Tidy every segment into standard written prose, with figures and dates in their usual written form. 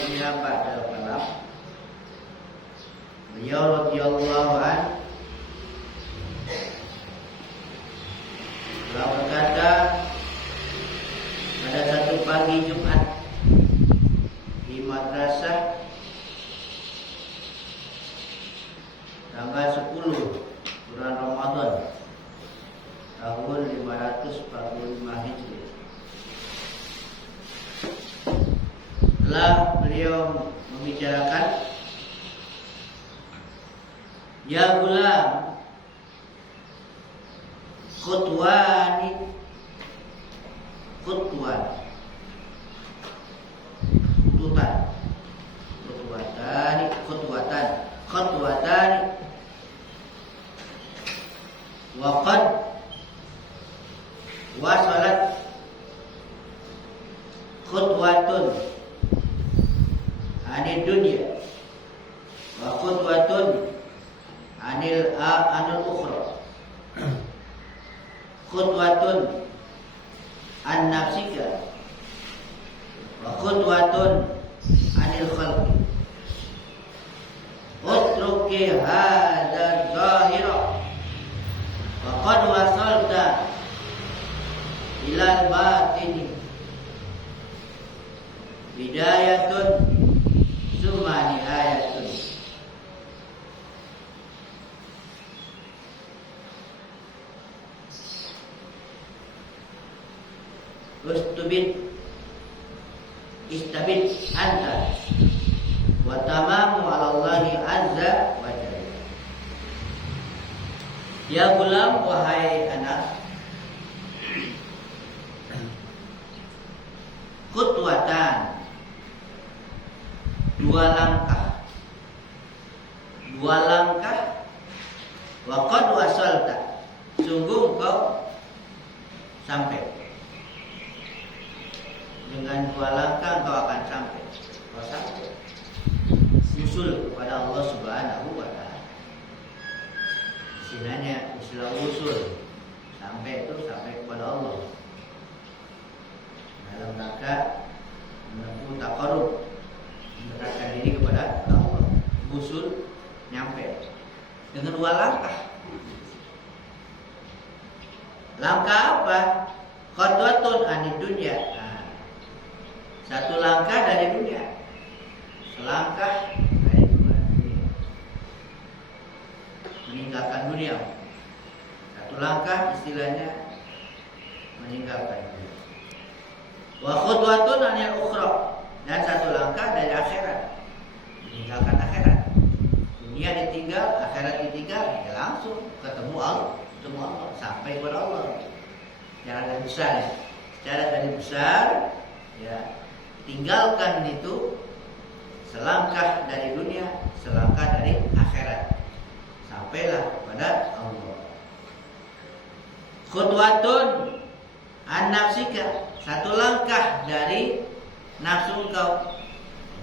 fiha ba'dal kalam. Beliau radhiyallahu anhu telah berkata pada satu pagi Jumat di madrasah tanggal 10 bulan Ramadan tahun 545 Hijriah. Setelah beliau membicarakan, ya gulam, khutwani, tuntutan, khutwatani, waqad wasalat khutwatun anid dunya wa khutwatun anil ukhra, khutwatun an nafsika wa khutwatun anil khalqi. Utruki hadha zahira wa qad wasalta ilal batini bidayatun summa nihayatun. Istabid anta wa tamamu ala Allahi azza wa jalla. Ya gulam, wahai anak, khutwatan, dua langkah, wa qad wasalta, sungguh kau sampai. Dengan dua langkah kau akan sampai. Kau sampai usul kepada Allah Subhanahu wa ta'ala. Istilahnya istilah usul. Sampai itu sampai kepada Allah. Dalam rangka menempuh taqarrub, mendekatkan diri kepada Allah. Usul nyampe dengan dua langkah. Langkah apa? Khutwatun anid dunya. Satu langkah dari dunia, selangkah dari dunia, meninggalkan dunia. Satu langkah istilahnya meninggalkan dunia. Wa khutwatun anil ukhra, dan satu langkah dari akhirat, meninggalkan akhirat. Dunia ditinggal, akhirat ditinggal, ya langsung ketemu Allah, sampai kepada Allah. Jangan dari besar ya. Secara dari besar ya, tinggalkan itu selangkah dari dunia, selangkah dari akhirat, sampailah kepada Allah. Khutwatun an nafsika, satu langkah dari nafsu engkau,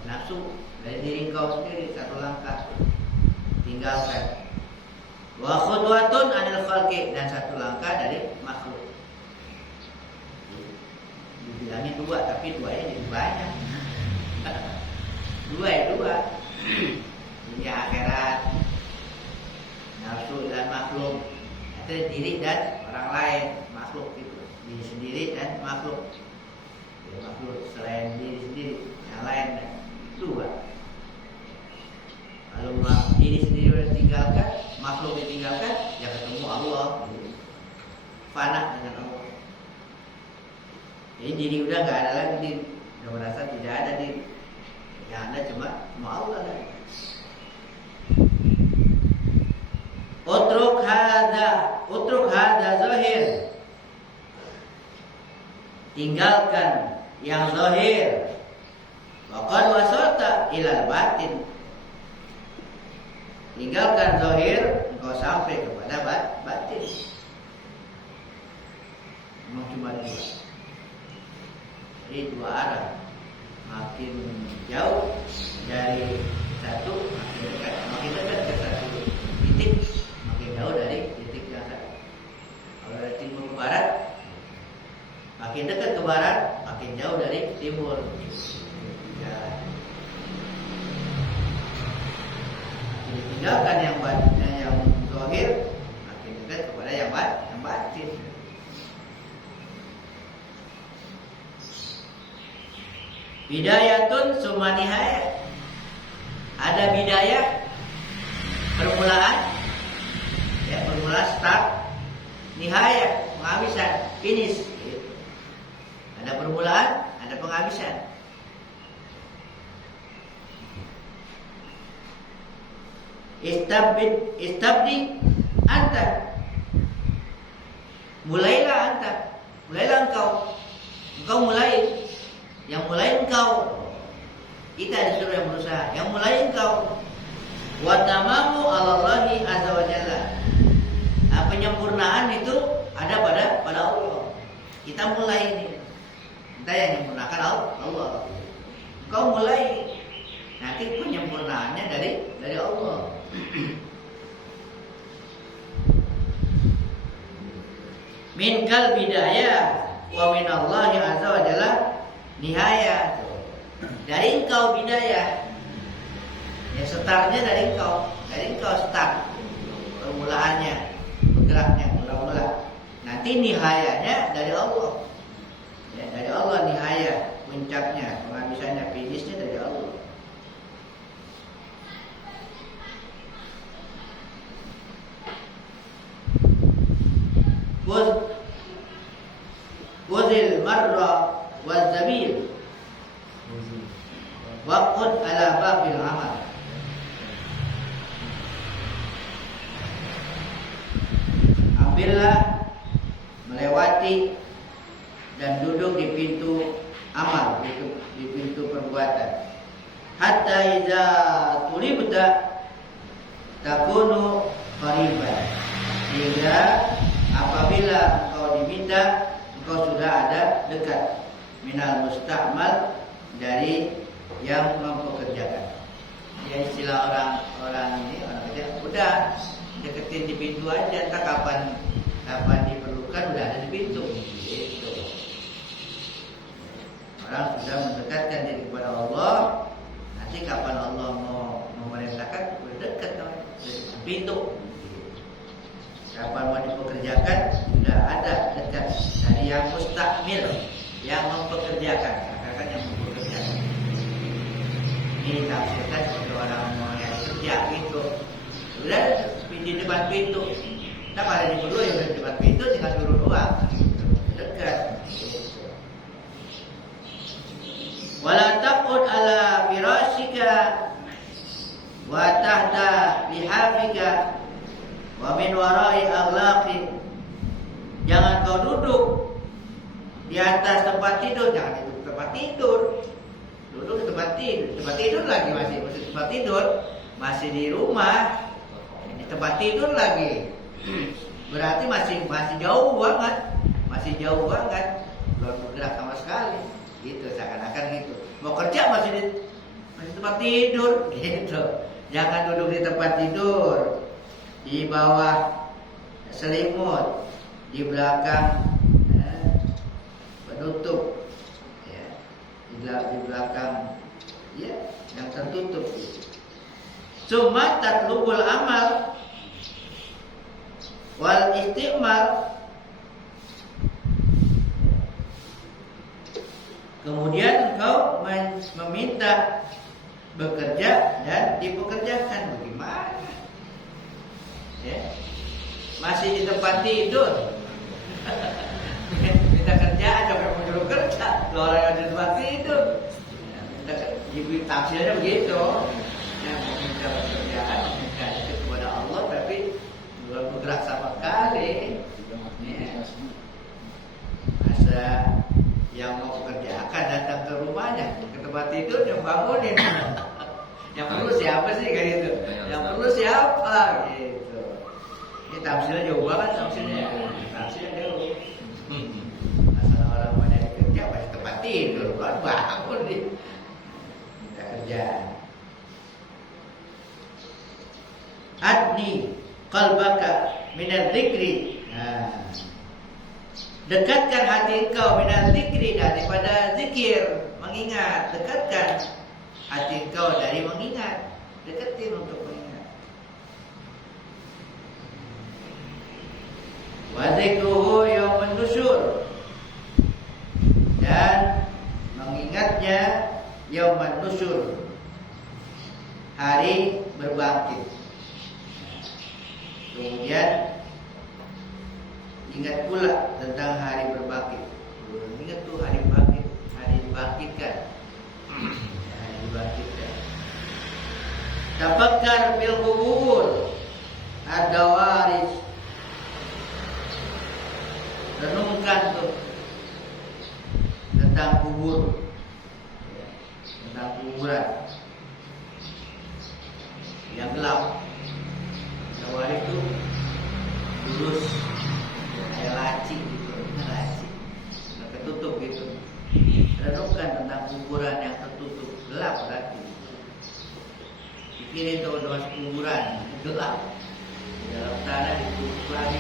nafsu dari diri engkau sendiri, satu langkah tinggalkan. Wa khutwatun anil khalqi, dan satu langkah dari makhluk. Dibilangnya dua, tapi duanya jadi banyak. Dua. Dunia akhirat, nafsu dan makhluk. Itu diri dan orang lain, makhluk itu. Diri sendiri dan makhluk. Ya, makhluk selain diri sendiri, yang lain dua. Kalau diri sendiri sudah ditinggalkan, makhluk ditinggalkan, ya ketemu Allah. Fana dengan Allah. Jadi diri udah nggak ada lagi, diri udah merasa tidak ada diri, yang ada cuma Allah lagi. Utruk hada zahir, tinggalkan yang zahir. Waqad wasalta ilal batin, tinggalkan zahir, engkau sampai kepada batin. Memang cuma dua. Jadi dua arah, makin jauh dari satu makin dekat ke satu titik, makin jauh dari titik yang satu. Kalau dari timur ke barat, makin dekat ke barat, makin jauh dari timur. Ya, tinggalkan yang zahir, makin dekat kepada yang batin. Bidayatun summa nihayah. Ada bidayah, permulaan, ya, permulaan start, nihayah, penghabisan, finish. Gitu. Ada permulaan, ada penghabisan. Istabdi anta. Mulailah engkau. Engkau mulai. Yang mulai engkau. Kita disuruh yang berusaha. Yang mulai engkau. Wa tamamu 'alallahi azza wa jalla. Penyempurnaan itu ada pada Allah. Kita mulai ini. Kita yang menyempurnakan Allah. Engkau mulai. Nanti penyempurnaannya dari Allah. Min kal bidayah wa min Allah azza wa jalla nihayah. Dari engkau bidayah. Ya, startnya dari engkau start. Permulaannya, bergeraknya mula-mula. Nanti nihayahnya dari Allah. Ya, dari Allah nihayah, puncaknya, penghabisannya, finishnya dari Allah. Wazil marra wazabil waqud ala babil amal. Ambillah, melewati dan duduk di pintu amal, di pintu perbuatan. Hatta iza tulibta takunu qariban. Sehingga apabila engkau diminta, engkau sudah ada dekat. Minal musta'mal, dari yang mempekerjakan. Ya, istilah orang kerja, udah deketin di pintu aja, entah kapan diperlukan udah ada di pintu. Gitu. Orang sudah mendekatkan diri kepada Allah, nanti kapan Allah mau memerintahkan udah dekat di pintu. Kapan mau dipekerjakan sudah ada dekat dari yang mustakmil, yang mempekerjakan, katakan yang mempekerjakan. Ini tafsirkan seperti orang mau yang kerja gitu. Sudah di depan pintu. Nah kalau diperlu ya di depan pintu tinggal turun uang, dekat. Wala taqud ala firashika wa tahta lihafika wa min warai aghlaqi. Jangan kau duduk di atas tempat tidur, jangan duduk di tempat tidur. Duduk di tempat tidur lagi masih tempat tidur, masih di rumah, di tempat tidur lagi. Berarti masih jauh banget, belum bergerak sama sekali. Gitu, seakan-akan gitu. Mau kerja masih di tempat tidur, gitu. Jangan duduk di tempat tidur, di bawah selimut, di belakang penutup, ya, di belakang, ya, yang tertutup. Cuma tatlubul amal wal istiqmal. Kemudian engkau meminta bekerja dan dipekerjakan. Bagaimana? Ya. Masih di tempat tidur. Minta kerjaan, jangan menyuruh kerja. Kalau orang yang di tempat tidur, minta tafsirnya begitu. Ya, meminta pekerjaan, meminta kepada Allah, tapi belum bergerak sama sekali. Ya. Masa yang mau pekerjakan datang ke rumahnya, ke tempat tidur, yang bangunin. Yang perlu siapa sih kayak gitu? Yang perlu siapa gitu? Ini tafsirnya jauh banget tafsirnya jauh. Masalah orang mau nyari kerja pasti tempat tidur, baru bangun nih. Minta kerja. Adni qalbaka minal dzikri. Nah, dekatkan hati engkau minal dzikri, daripada zikir, mengingat. Dekatkan hati engkau dari mengingat. Deketin untuk mengingat. Wa dzikruhu yaumun nusyur, dan mengingatnya yaumun nusyur, hari berbangkit. Kemudian ingat pula tentang hari berbangkit. Ingat tuh hari bangkit, hari dibangkitkan. Hari dibangkitkan. Tafakkar bil qubur ad-dawaris. Renungkan tuh tentang kubur, tentang kuburan yang gelap. Dawaris itu lurus kayak laci gitu, laci tertutup gitu. Renungkan tentang kuburan yang tertutup, gelap berarti. Pikirin tuh udah masuk kuburan, gelap. Di dalam tanah ditutup lagi.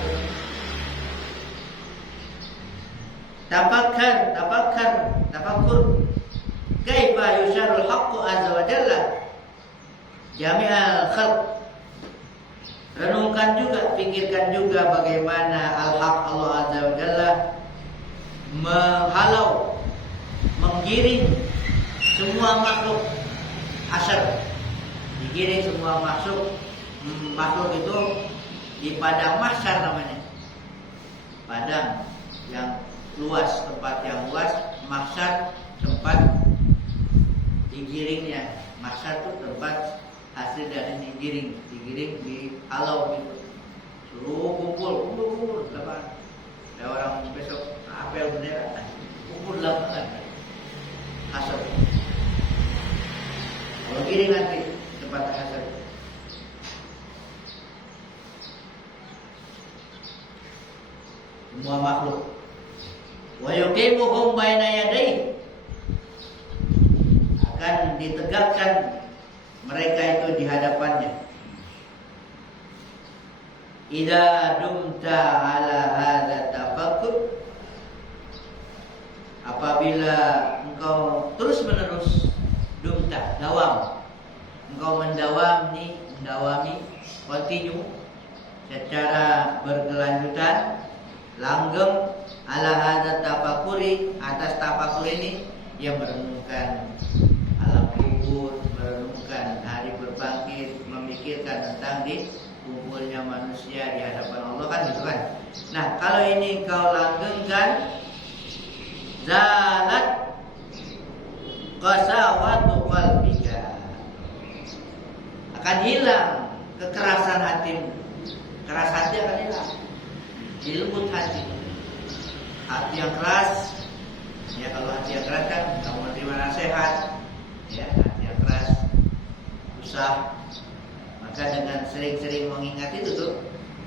Tafakkur. Kaifa yusyarul haqqu azza wa jalla jami'al khalq. Renungkan juga, pikirkan juga bagaimana al-haq Allah azza wa jalla menghalau, menggiring semua makhluk asyar. Digiring semua makhluk itu di padang mahsyar namanya. Padang yang luas, tempat yang luas, mahsyar tempat digiringnya. Mahsyar itu tempat hasil dari digiring dihalau gitu. Suruh kumpul lapangan. Ada orang besok apel bendera, kumpul lapangan. Hasar. Kalau giring nanti tempat hasar. Semua makhluk. Wa yuqimuhum baina yadayhi, akan ditegakkan mereka itu di hadapannya. Idza dumta ala hadza tafakkur, apabila engkau terus menerus dumta, dawam, engkau mendawami continue secara berkelanjutan, langgeng ala hadza tafakkuri, atas tafakur ini yang merenungkan alam kubur, merenungkan hari berbangkit, memikirkan tentang kumpulnya manusia di hadapan Allah, kan gitu kan. Nah, kalau ini kau langgengkan, zalat qasawatu qalbika, akan hilang kekerasan hatimu. Keras hati akan hilang, dilembut hati. Hati yang keras, ya kalau hati yang keras kan kamu menerima nasihat, ya hati yang keras, susah. Maka dengan sering-sering mengingat itu tuh,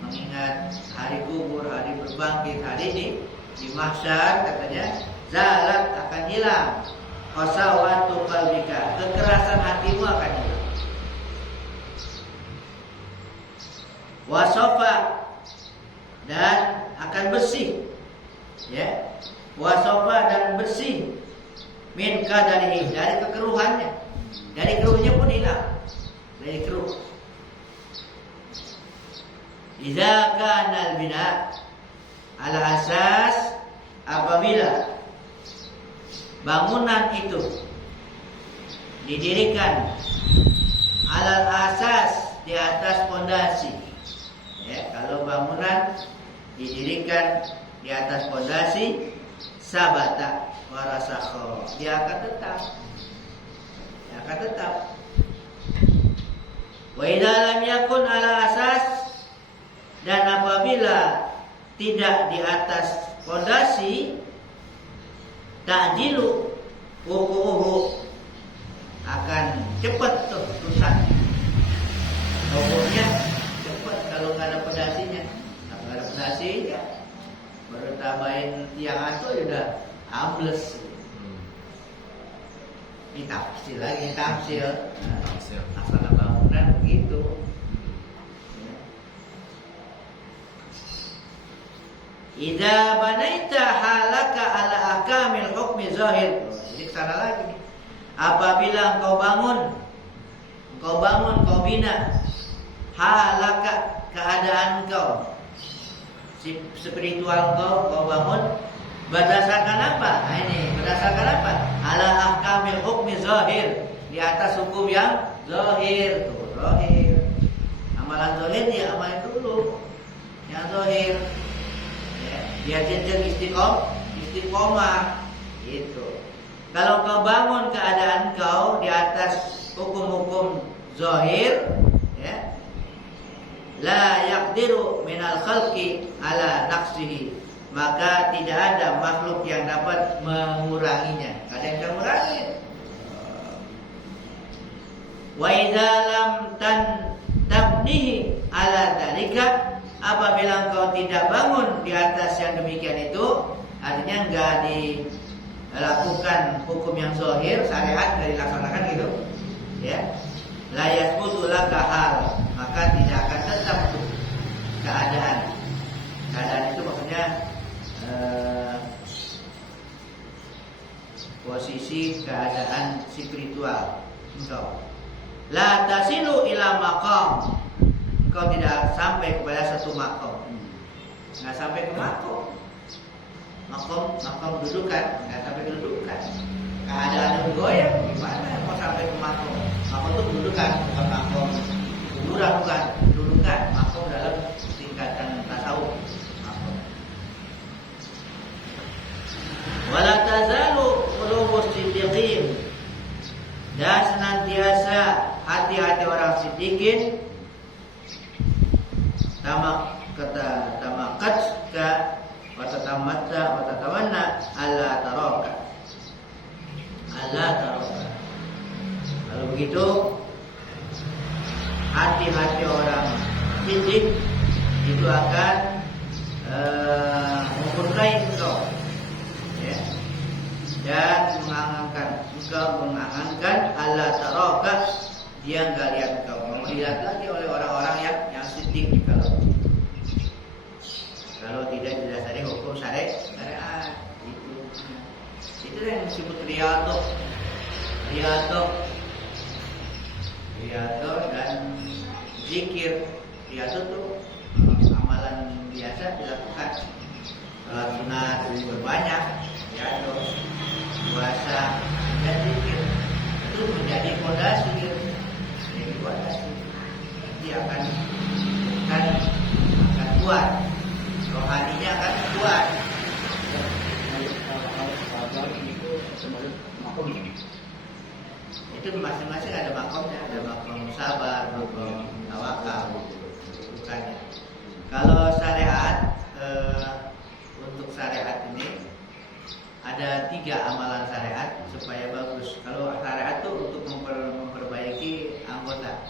mengingat hari kubur, hari berbangkit, hari ini di mahsyar, katanya zalat, akan hilang qasawatu qalbika, kekerasan hatimu akan hilang. Wasofa, dan akan bersih, ya, wasofa, dan bersih min kadarihi, dari kekeruhannya, dari keruhnya pun hilang, dari keruh. Idza kana al-bina ala asas, apabila bangunan itu didirikan alal asas, di atas fondasi, ya, kalau bangunan didirikan di atas fondasi, sabata warasakho, dia akan tetap. Wa idza lam yakun ala asas, dan apabila tidak di atas fondasi, ta'jilu wuquhu, akan cepat tuh rusak. Pokoknya cepat kalau nggak ada fondasinya. Kalau nggak ada fondasi, ya baru tambahin tiang ato udah ambles. Ini tafsir lagi, tafsir. Asal bangunan begitu. Idza banaita halaka ala ahkamil hukmi zahir. Jadi kesana lagi nih. Apabila engkau bina halaka, keadaan engkau, spiritual kau bangun berdasarkan apa? Nah, ini berdasarkan apa? Ala ahkamil hukmi zahir, di atas hukum yang zahir tuh, zahir. Amalan zahir dia amalin dulu yang zahir. Ya, dia jenjang istiqomah gitu. Kalau kau bangun keadaan kau di atas hukum-hukum zahir, ya, la yaqdiru minal khalqi ala naqsihi, maka tidak ada makhluk yang dapat menguranginya. Ada yang bisa mengurangi. Wa idza lam tabnihi ala dzalika, apabila engkau tidak bangun di atas yang demikian itu, artinya enggak dilakukan hukum yang zahir, syariat enggak dilaksanakan gitu, ya. La yasbutu laka hal, maka tidak akan tetap keadaan. Keadaan itu maksudnya posisi keadaan spiritual engkau. La tasilu ila maqam, engkau tidak sampai kepada satu maqam. Enggak sampai ke maqam. Maqam dudukan, enggak sampai kedudukan. Keadaan goyang gimana mau sampai ke maqam? Maqam itu kedudukan, bukan maqam. Kuduran bukan, kedudukan. Maqam dalam tingkatan tasawuf. Wala tazalu qulubus siddiqin, dan senantiasa hati-hati orang siddiqin tamakat ka wa tatamanna alla taraka. Kalau begitu hati-hati orang siddiq itu akan memurkai engkau, ya, dan mengangankan Allah taraka, dia enggak lihat engkau. Mau dilihat lagi oleh orang-orang yang siddiq. Kalau tidak didasari hukum syariat itu yang disebut riyadhah dan zikir. Riyadhah itu amalan biasa dilakukan. Salat sunat berbanyak, riyadhah, puasa dan zikir itu menjadi fondasi. Dia akan kuat, rohaninya akan kuat. Itu masing-masing ada makomnya, ada makom sabar, makom tawakal, bukannya. Kalau syariat, untuk syariat ini ada 3 amalan syariat supaya bagus. Kalau syariat itu untuk memperbaiki anggota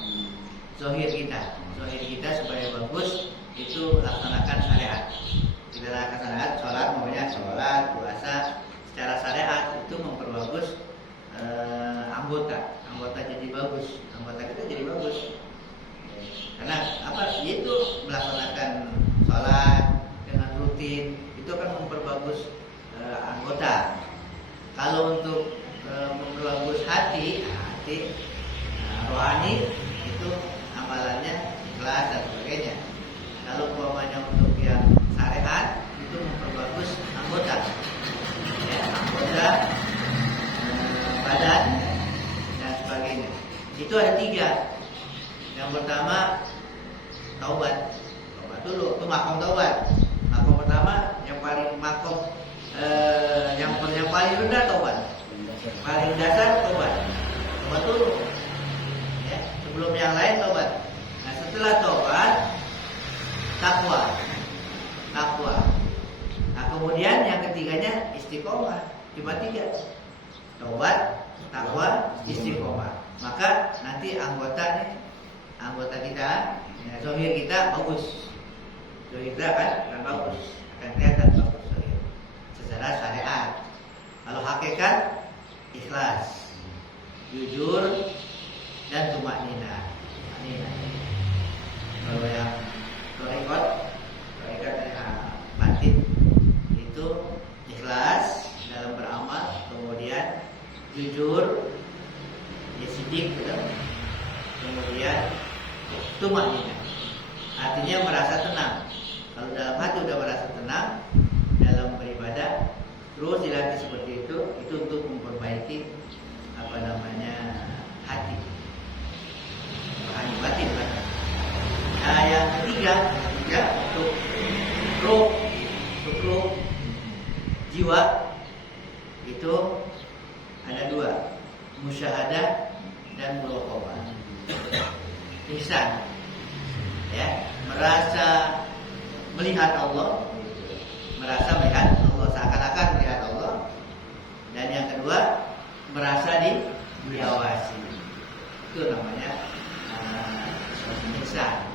zahir kita supaya bagus, itu laksanakan syariat. Kita laksanakan syariat, sholat, maunya sholat, puasa secara syariat itu memperbagus anggota jadi bagus, anggota kita jadi bagus. Karena apa? Itu melaksanakan sholat dengan rutin itu akan memperbagus anggota. Kalau untuk memperbagus hati rohani, itu amalannya ikhlas dan sebagainya. Kalau umpamanya untuk yang syariat itu memperbagus anggota, ya, anggota badan dan sebagainya. Itu ada 3. Yang pertama taubat dulu, itu makom taubat. Makom pertama yang paling yang paling rendah taubat, paling dasar taubat dulu, ya, sebelum yang lain taubat. Nah, setelah taubat takwa. Nah, kemudian yang ketiganya istiqomah. Cuma 3: taubat, takwa, istiqomah. Maka nanti anggota kita, ya, zahir kita bagus. Zahir kita akan bagus, akan kelihatan bagus zahir secara syariat. Kalau hakikat, ikhlas, jujur, dan tumakninah. Kalau yang thariqat batin itu ikhlas dalam beramal, kemudian jujur, ya siddiq, kemudian tumakninah, artinya merasa tenang. Kalau dalam hati udah merasa tenang dalam beribadah, terus dilatih seperti itu untuk memperbaiki hati, rohani batin kan. Nah, yang ketiga untuk ruh jiwa itu ada dua, musyahadah dan muraqabah. Ihsan, ya, merasa melihat Allah, seakan-akan melihat Allah. Dan yang kedua, merasa diawasi. Itu namanya ihsan.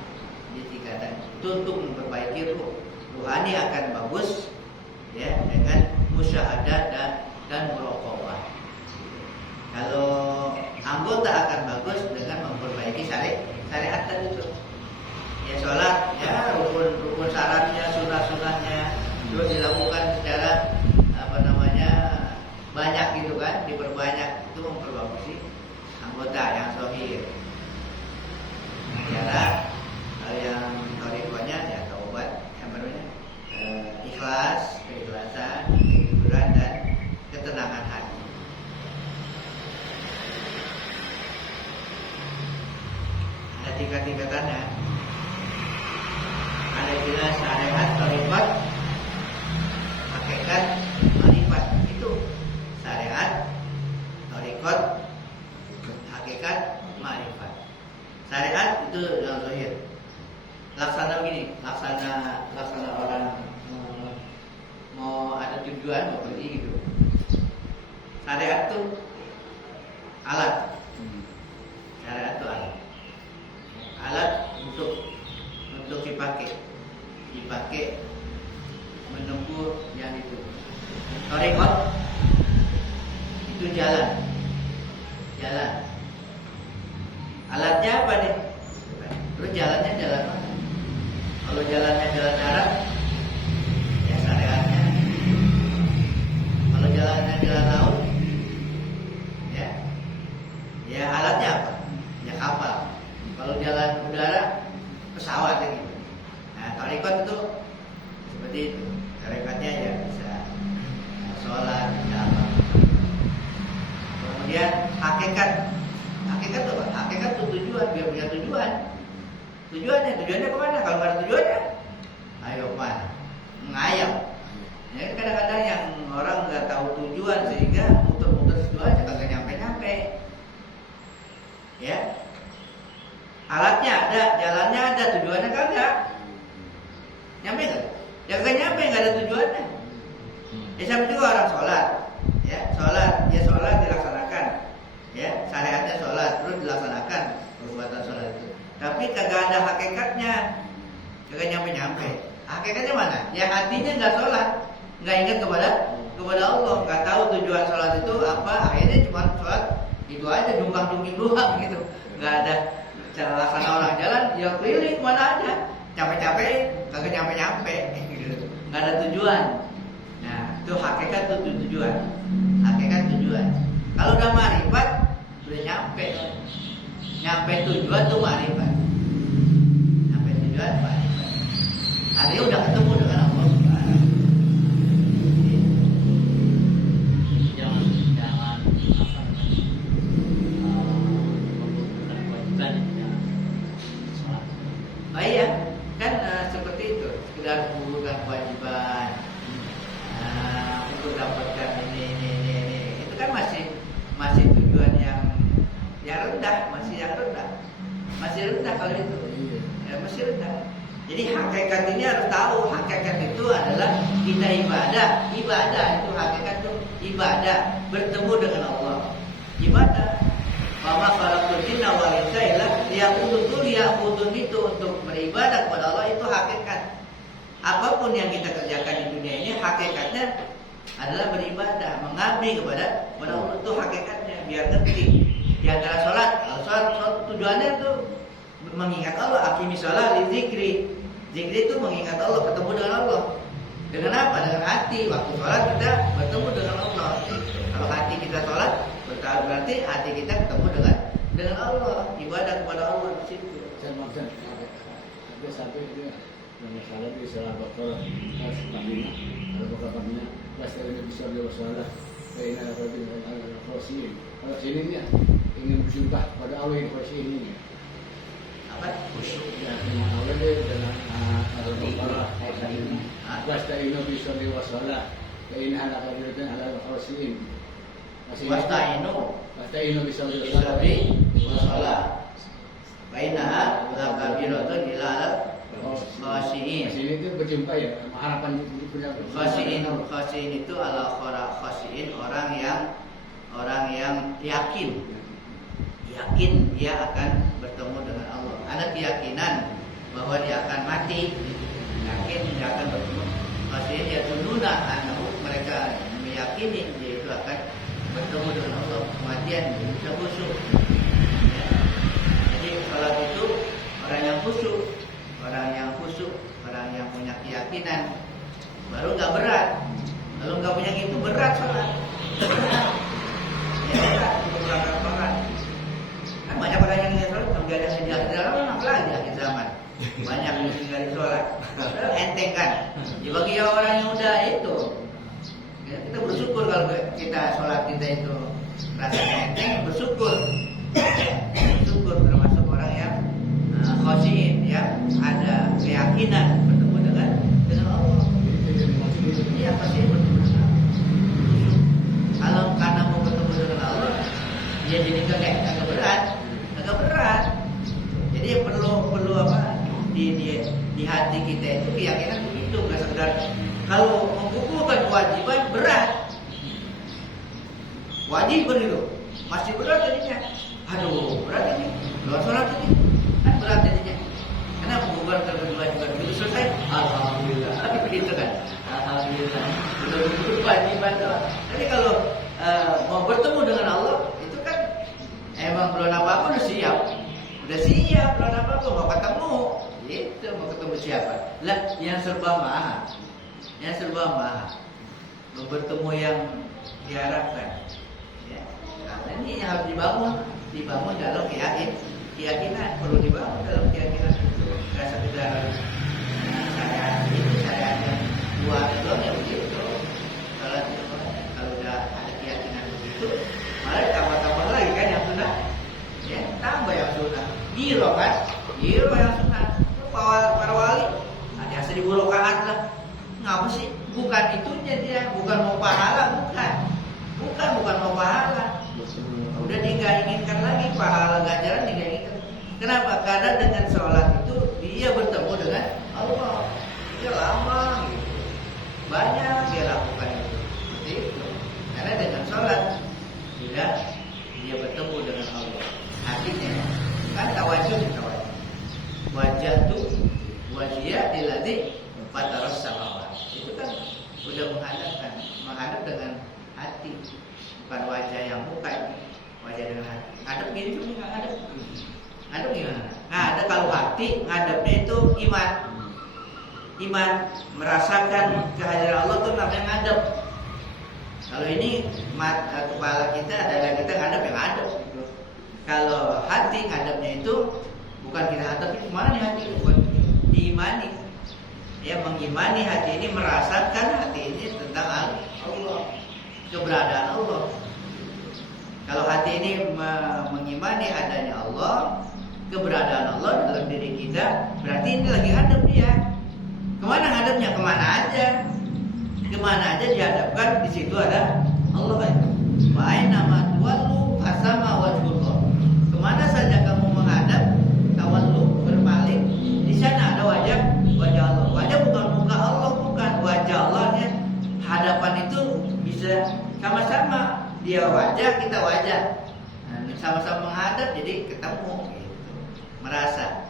Jadi tingkatan itu untuk memperbaiki ruhani akan bagus, ya, dengan musyahadah dan muraqabah. Kalau anggota akan bagus dengan memperbaiki syariat tadi itu. Ya, sholat, ya, rukun syaratnya, sunah-sunahnya itu dilakukan secara banyak gitu kan, diperbanyak, itu memperbaiki anggota yang shahih. Cara yang thariqahnya ya taubat, ikhlas, keikhlasan, kejujuran dan ketenangan hati. Ada tingkat-tingkatannya. Ada jelas syariat, thariqah, hakikat, marifat. Itu syariat, thariqah, hakikat, marifat. Syariat itu yang zahir. Laksana begini, laksana orang mau ada tujuan mau pergi gitu. Syariat itu alat. Syariat itu alat untuk dipakai menempuh yang itu. Thariqah itu jalan. Alatnya apa nih? Terus jalannya jalan mana? Kalau jalannya jalan darat, ya syariatnya. Kalau jalannya jalan laut, ya alatnya apa? Ya kapal. Kalau jalan udara, pesawat gitu. Nah, thariqah itu seperti itu. Thariqahnya ya bisa sholat, bisa apa. Kemudian hakikat itu apa? Hakikat itu tujuan, biar punya tujuan. Tujuannya kemana? Kalau nggak ada tujuannya, ayo kemana? Ngayal. Ya, kadang-kadang yang orang nggak tahu tujuan sehingga muter-muter situ aja, kagak nyampe-nyampe. Ya, alatnya ada, jalannya ada, tujuannya kagak. Nyampe nggak? Ya kagak nyampe, nggak ada tujuannya. Ya sama juga orang sholat, ya sholat dilaksanakan, ya syariatnya sholat terus dilaksanakan perbuatan sholat itu. Tapi kagak ada hakikatnya, kagak nyampe. Hakikatnya mana? Ya hatinya nggak sholat, nggak ingat kepada Allah, nggak tahu tujuan sholat itu apa. Akhirnya cuma sholat itu aja, jungkang-jungking doang gitu. Nggak ada cara laksana orang jalan, ya keliling mana aja, capek-capek, kagak nyampe, gitu. Nggak ada tujuan. Nah, itu hakikat itu tujuan. Hakikat tujuan. Kalau udah marifat, udah nyampe tujuan tuh marifat. Nyampe tujuan marifat. Artinya udah ketemu dengan Allah Subhanahu. Jangan kewajiban ya. Oh iya, kan seperti itu. Sekedar menggugurkan kewajiban. Untuk dapatkan ini. Itu kan masih tujuan yang rendah, masih rendah kalau itu. Ya, masih rendah. Jadi hakikat ini harus tahu, hakikat itu adalah kita ibadah itu hakikat itu ibadah, bertemu dengan Allah. Ibadah. Mama khalaqul jinna wal insa illa liya'budun itu untuk beribadah kepada Allah, itu hakikat. Apapun yang kita kerjakan di dunia ini hakikatnya adalah beribadah, mengabdi kepada Allah, itu hakikatnya. Biar ngerti. Di antara sholat tujuannya itu mengingat Allah. Aqimi sholat li zikri. Zikri itu mengingat Allah, ketemu dengan Allah. Dengan apa? Dengan hati. Waktu sholat kita bertemu dengan Allah. Kalau hati kita sholat, berarti hati kita ketemu dengan Allah. Ibadah kepada Allah di situ. Sampai dia Nama salah di salah bakal Tamina, ada bakal Tamina, pasti ada bisa dia salah. Kayak ada pada ada proses. Kalau sininya ingin bersumpah pada Allah yang proses ini. Apa? Khusyuk. Ya, dengan Allah dia dengan ada bakal Tamina. Pasti ini bisa dia salah. Kayak ini ada pada proses. Wasta'inu bisa bisabri wassalah. Bainaha la kabiratun ila khashiin. Sini itu berjumpa ya, harapan punya khashiin itu ala khashiin orang yang yakin dia akan bertemu dengan Allah. Ada keyakinan bahwa dia akan mati, yakin dia akan bertemu. Khashiin ya tununa anahu, mereka meyakini dia itu akan bertemu dengan Allah, kematian bisa khusyuk. Ya. Jadi salat itu orang yang khusyuk, orang yang punya keyakinan, baru nggak berat. Kalau nggak punya itu berat salat. Ya berat, itu berat. Kan banyak orang yang nggak sholat, nggak ada hadiah dalam apalagi akhir zaman. Banyak yang nggak sholat, enteng kan? Ya bagi orang yang udah itu. Ya, kita bersyukur kalau kita sholat kita itu rasanya enteng, bersyukur termasuk orang yang khashiin, ya ada keyakinan bertemu dengan Allah. Iya pasti bertemu dengan Allah. Kalau karena mau bertemu dengan Allah, dia jadi agak berat. Jadi perlu apa di hati kita itu keyakinan begitu, nggak sekedar. Kalau mengumpulkan kewajiban berat, wajib itu masih berat jadinya. Aduh berat ini, doa sholat ini kan berat jadinya. Kenapa mengumpulkan kewajiban itu selesai? Alhamdulillah. Tapi begitu kan? Alhamdulillah. Betul-betul kewajiban doa. Jadi kalau mau bertemu dengan Allah itu kan emang belum apa-apa udah siap belum apa-apa mau ketemu. Itu mau ketemu siapa? Lah yang serba maha. Bertemu yang diharapkan. Ya. Nah, ini yang harus dibangun dalam keyakinan, perlu dibangun dalam keyakinan itu. Tidak sekedar saya buat doang ya begitu. Kalau udah ada keyakinan begitu, malah tambah lagi kan yang sunnah. Ya, tambah yang sunnah. Giro yang sunnah. Para wali ada yang 1000 rakaat lah. Ngapa sih? Bukan itunya dia, bukan mau pahala, bukan mau pahala. Udah dia nggak inginkan lagi pahala ganjaran, dia nggak inginkan. Kenapa? Karena dengan sholat itu dia bertemu dengan Allah. Dia lama gitu, banyak dia lakukan itu. Seperti itu. Karena dengan sholat sudah dia bertemu dengan Allah. Artinya kan tawajuh. Wajah tuh wajah dilatih fataras samawat. Itu kan udah menghadap dengan hati, bukan wajah yang bukan, wajah dengan hati. Ngadep gini cuma nggak ngadep. Ngadep gimana? Ngadep kalau hati ngadepnya itu iman merasakan kehadiran Allah itu namanya ngadep. Kalau ini kepala kita adalah kita ngadep yang ngadep. Gitu. Kalau hati ngadepnya itu bukan kita ngadep, itu mana nih hati? Bukan diimani. Ya mengimani hati ini, merasakan hati ini tentang Allah, keberadaan Allah. Kalau hati ini mengimani adanya Allah, keberadaan Allah dalam diri kita, berarti ini lagi hadap dia. Kemana hadapnya? Kemana aja dihadapkan, di situ ada Allah. Wa aina ma tuwallu fasama wajhullah. Kemana saja kamu menghadap, tawallu berpaling, di sana ada wajah Allah. Wajah bukan muka Allah, bukan wajah Allahnya. Hadapan itu bisa sama-sama, dia wajah, kita wajah. Nah, sama-sama menghadap, jadi ketemu gitu. Merasa.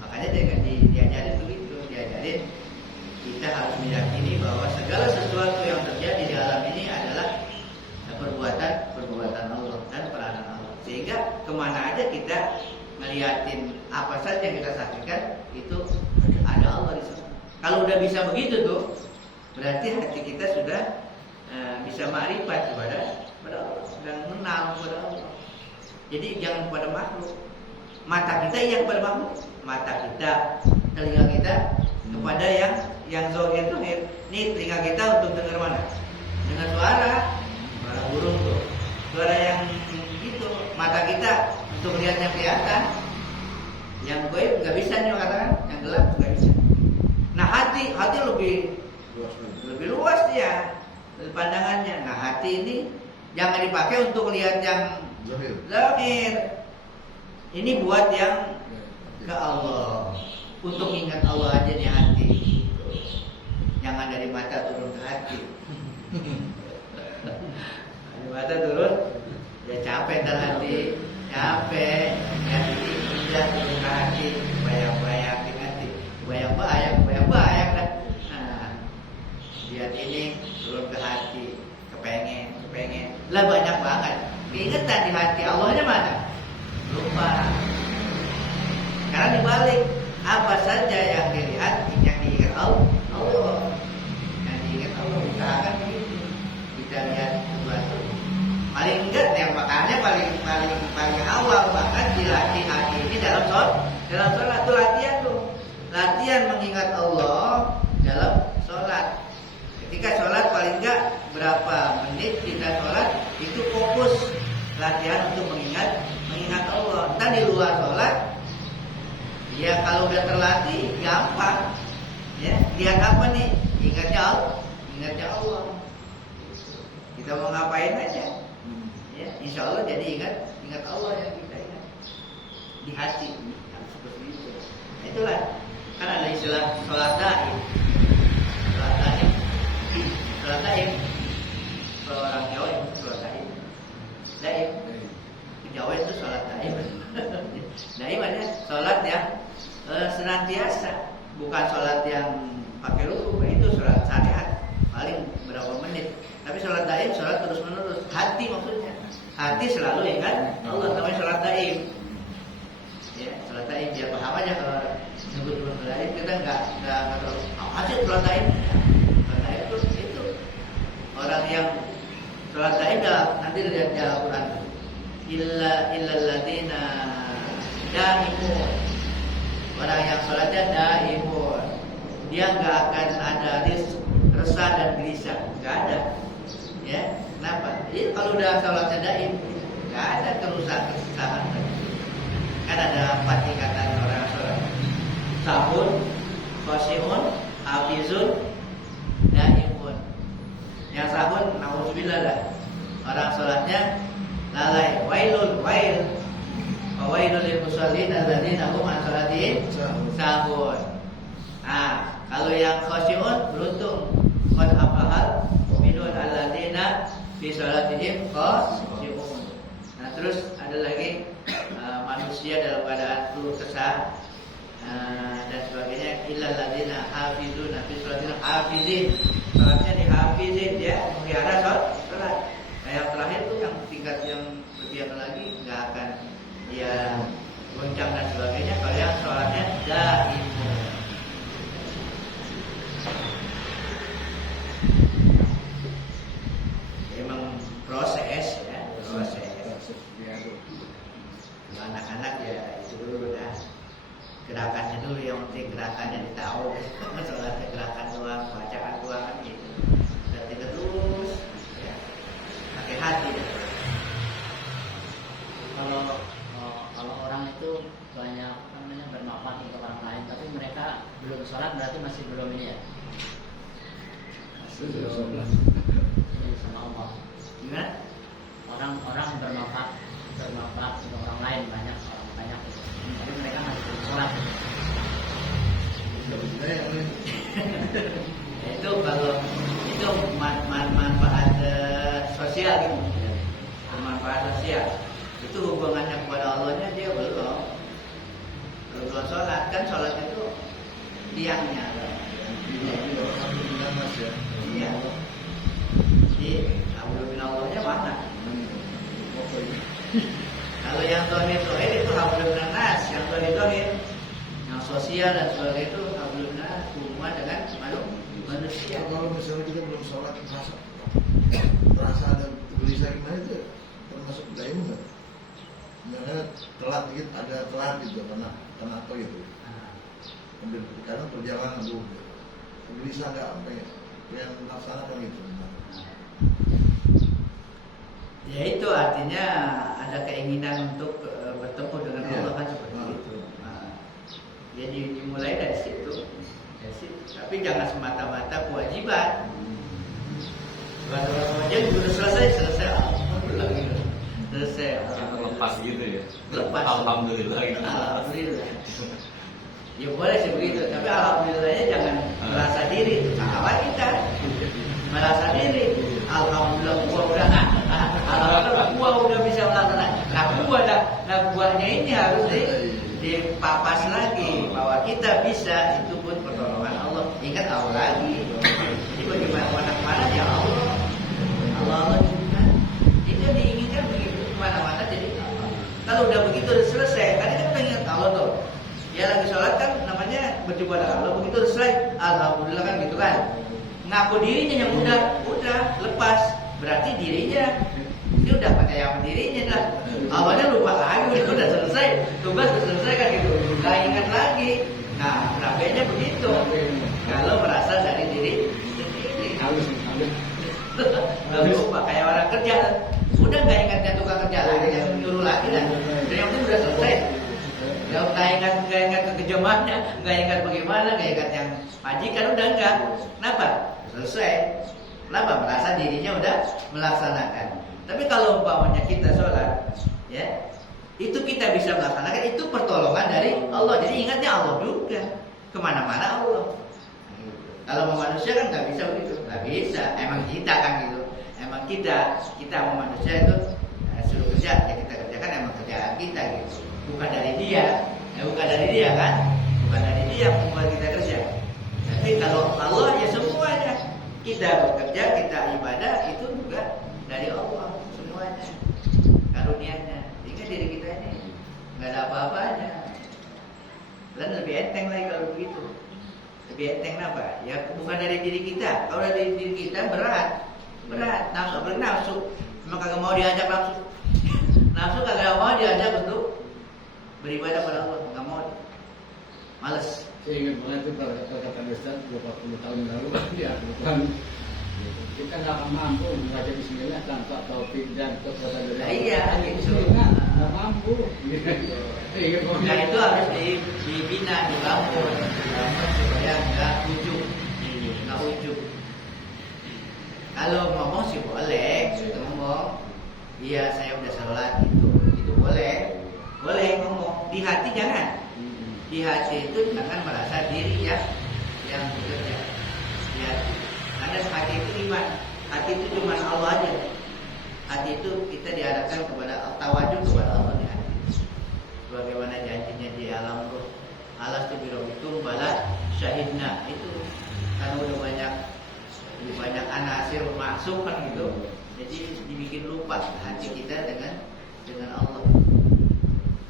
Makanya diajarin begitu, kita harus meyakini bahwa segala sesuatu yang terjadi di alam ini adalah perbuatan Allah dan peranan Allah. Sehingga kemana aja kita ngeliatin apa saja yang kita saksikan, itu ada Allah di sana. Kalau udah bisa begitu tuh, berarti hati kita sudah bisa ma'rifat kepada Allah dan mengenal kepada Allah. Jadi jangan kepada makhluk. Mata kita yang kepada makhluk, mata kita telinga kita kepada yang zahir. Ini telinga kita untuk dengar mana? Dengar suara burung tuh. Suara yang itu, mata kita untuk melihat yang kelihatan. Yang goib nggak bisa nih katakan, yang gelap nggak bisa. Nah hati lebih luas dia pandangannya. Nah hati ini jangan dipakai untuk lihat yang zahir. Ini buat yang ke Allah, untuk ingat Allah aja nih hati. Jangan dari mata turun ke hati. Dari mata turun, ya capek ntar hati, capek. Hati udah turun ke hati, bayang-bayang di hati, bayang-bayang dah. Nah, lihat ini turun ke hati, kepengen. Lah banyak banget. Keingetan di hati, Allahnya mana? Lupa. Karena dibalik, apa saja yang dilihat, yang diingat Allah. Yang diingat Allah, usahakan begitu. Kita lihat sesuatu. Paling enggak, yang makanya paling awal bahkan dilatih hati ini dalam sholat itu latihan tuh. Latihan mengingat Allah dalam sholat. Ketika sholat paling enggak berapa menit kita sholat itu fokus latihan untuk mengingat Allah. Entah di luar sholat, ya kalau udah terlatih gampang. Ya, lihat apa nih? Ingatnya Allah. Kita mau ngapain aja? Ya, insya Allah jadi ingat Allah yang kita ingat di hati. Harus seperti itu. Nah, itulah kan ada istilah sholat daim. Kalau orang Jawa itu sholat daim. Jawa itu sholat daim. Daim ada sholat yang senantiasa, bukan sholat yang pakai ruku. Itu sholat syariat paling berapa menit. Tapi sholat daim sholat terus menerus. Hati maksudnya. Hati selalu ingat Allah, namanya sholat daim. Ya, sholat daim dia paham aja kalau nyebut sholat daim kita nggak terlalu aja sholat daim. Sholat daim itu orang yang sholat daim nanti lihat di Al-Quran. Illal ladina daimun. Orang yang sholatnya daimun, dia nggak akan ada resah dan gelisah, nggak ada. Ya, kenapa? Kalau udah sholatnya daim, nggak ada kerusakan. Kan ada 4 tingkatan orang sholat: sahun, khoshi'un, hafizun, daimun. Yang sahun, na'udzubillah lah. Orang sholatnya lalai, wailul lil musallin alladzina hum an sholatihim sahun. Nah, kalau yang khoshi'un beruntung, qad aflahal mu'minun alladzina fi sholatihim khoshi'un. Nah, terus ada lagi manusia dalam keadaan turut kesah dan sebagainya. Illal ladzina hafizuna fi sholatihim hafizin. Sholatnya dihafizin, dia memelihara sholat. Nah, yang terakhir itu yang tingkat yang berbiasa lagi nggak akan dia goncang dan sebagainya. Kalau yang sholatnya daimun. Emang proses ya, proses. Kalau anak-anak ya itu dulu dah. Gerakannya dulu yang penting, gerakannya ditahu. Sholatnya gerakan doang, bacaan doang kan gitu. Berarti terus ya, pakai hati. Kalau orang itu banyak bermanfaat untuk orang lain, tapi mereka belum sholat, berarti masih belum ini ya. Masih belum ini sama Allah. Gimana? Orang bermanfaat untuk orang lain banyak gitu. Tapi mereka masih belum sholat. Itu kalau itu manfaat sosial gitu. Manfaat sosial. Itu hubungannya kepada Allahnya dia belum sholat. Kan sholat itu tiangnya. Iya. Jadi hablum Allahnya mana? Kalau yang zahir itu hablum nas, yang zahir yang sosial dan sebagainya itu hablum nas, hubungan dengan manusia. Kalau misalnya kita belum sholat terasa ada gelisah gimana itu termasuk daim nggak? Misalnya telat dikit, ada telat gitu karena apa gitu? Kadang perjalanan dulu. Gelisah nggak sampai yang melaksanakan itu. Ya itu artinya ada keinginan untuk bertemu dengan Iya. Allah kan seperti itu. Nah, jadi dimulai dari situ. Tapi jangan semata-mata kewajiban. Kalau aja udah selesai, alhamdulillah gitu. Selesai. Lepas gitu ya. Lepas. Alhamdulillah gitu. Alhamdulillah. Ya boleh sih begitu, tapi alhamdulillahnya jangan merasa diri. Salah kita. Merasa diri. Alhamdulillah gua udah bisa melaksanakan. Nah buahnya ini harus dipapas lagi bahwa kita bisa, itu pun pertolongan Allah. Ingat Allah lagi. Jadi bagaimana kemana ya Allah. Allah juga. Itu diinginkan begitu kemana-mana jadi Allah. Kalau udah begitu udah selesai. Karena kan udah ingat Allah tuh. Ya lagi sholat kan namanya berjumpa dengan Allah. Begitu udah selesai, alhamdulillah kan gitu kan. Ngaku dirinya yang udah lepas. Berarti dirinya dia udah percaya sama dirinya lah. Awalnya lupa lagi, udah selesai, tugas udah selesai kan gitu. Gak ingat lagi. Nah, berapinya begitu. Kalau merasa dari diri sendiri. Halus. Lalu lupa kayak orang kerja. Udah gak ingatnya tukang kerja lagi, yang nyuruh lagi lah. Dan yang penting udah selesai. Gak ingat kekejamannya, gak ingat bagaimana, gak ingat yang majikan, udah enggak. Kenapa? Selesai. Kenapa? Merasa dirinya udah melaksanakan. Tapi kalau umpamanya kita sholat, ya, itu kita bisa melaksanakan, itu pertolongan dari Allah. Jadi ingatnya Allah juga, kemana-mana Allah. Kalau mau manusia kan nggak bisa begitu, nggak bisa. Emang kita kan gitu. Emang kita mau manusia itu suruh kerja, ya kita kerjakan emang kerjaan kita gitu. Bukan dari dia, bukan dari dia kan, bukan dari dia membuat kita kerja. Tapi kalau Allah ya semuanya. Kita bekerja, kita ibadah itu juga dari Allah semuanya, karunia-Nya. Sehingga diri kita ini nggak ada apa-apanya. Dan lebih enteng lagi kalau begitu. Lebih enteng apa? Ya bukan dari diri kita. Kalau dari diri kita berat. Nafsu. Memang kagak mau diajak nafsu. Nafsu kagak mau diajak untuk beribadah pada Allah. Nggak mau. Males. Saya ingat banget itu kata Ustaz 20 tahun yang lalu ya bukan kita nggak akan mampu membaca Bismillah tanpa taufik dan kekuatan dari Allah. Iya, gitu. Nggak mampu. Nah itu harus dibina, dibangun supaya nggak ujub. Kalau ngomong sih boleh, ngomong. Iya saya udah sholat itu boleh ngomong. Di hati jangan. Di hati itu jangan merasa diri yang bekerja. Di hati. Karena hati itu iman. Hati itu cuma Allah aja. Hati itu kita diarahkan kepada tawajuh kepada Allah di hati. Bagaimana janjinya di alam ruh. Alastu birabbikum bala syahidna. Itu kan udah banyak anasir masuk kan gitu. Jadi dibikin lupa hati kita dengan Allah.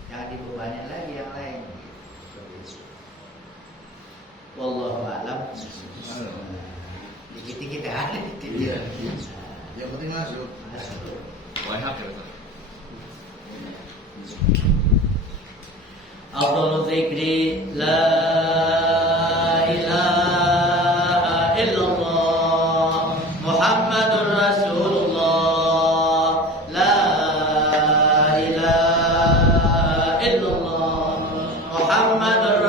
Jangan dibebankan lagi yang lain. Wallahu a'lam. Dikit kita ada dikit. Iya. Yang penting masuk. Banyak ya Ustaz. Afdhalu dzikri la ilaha illallah Muhammadur Rasulullah la ilaha illallah Muhammadur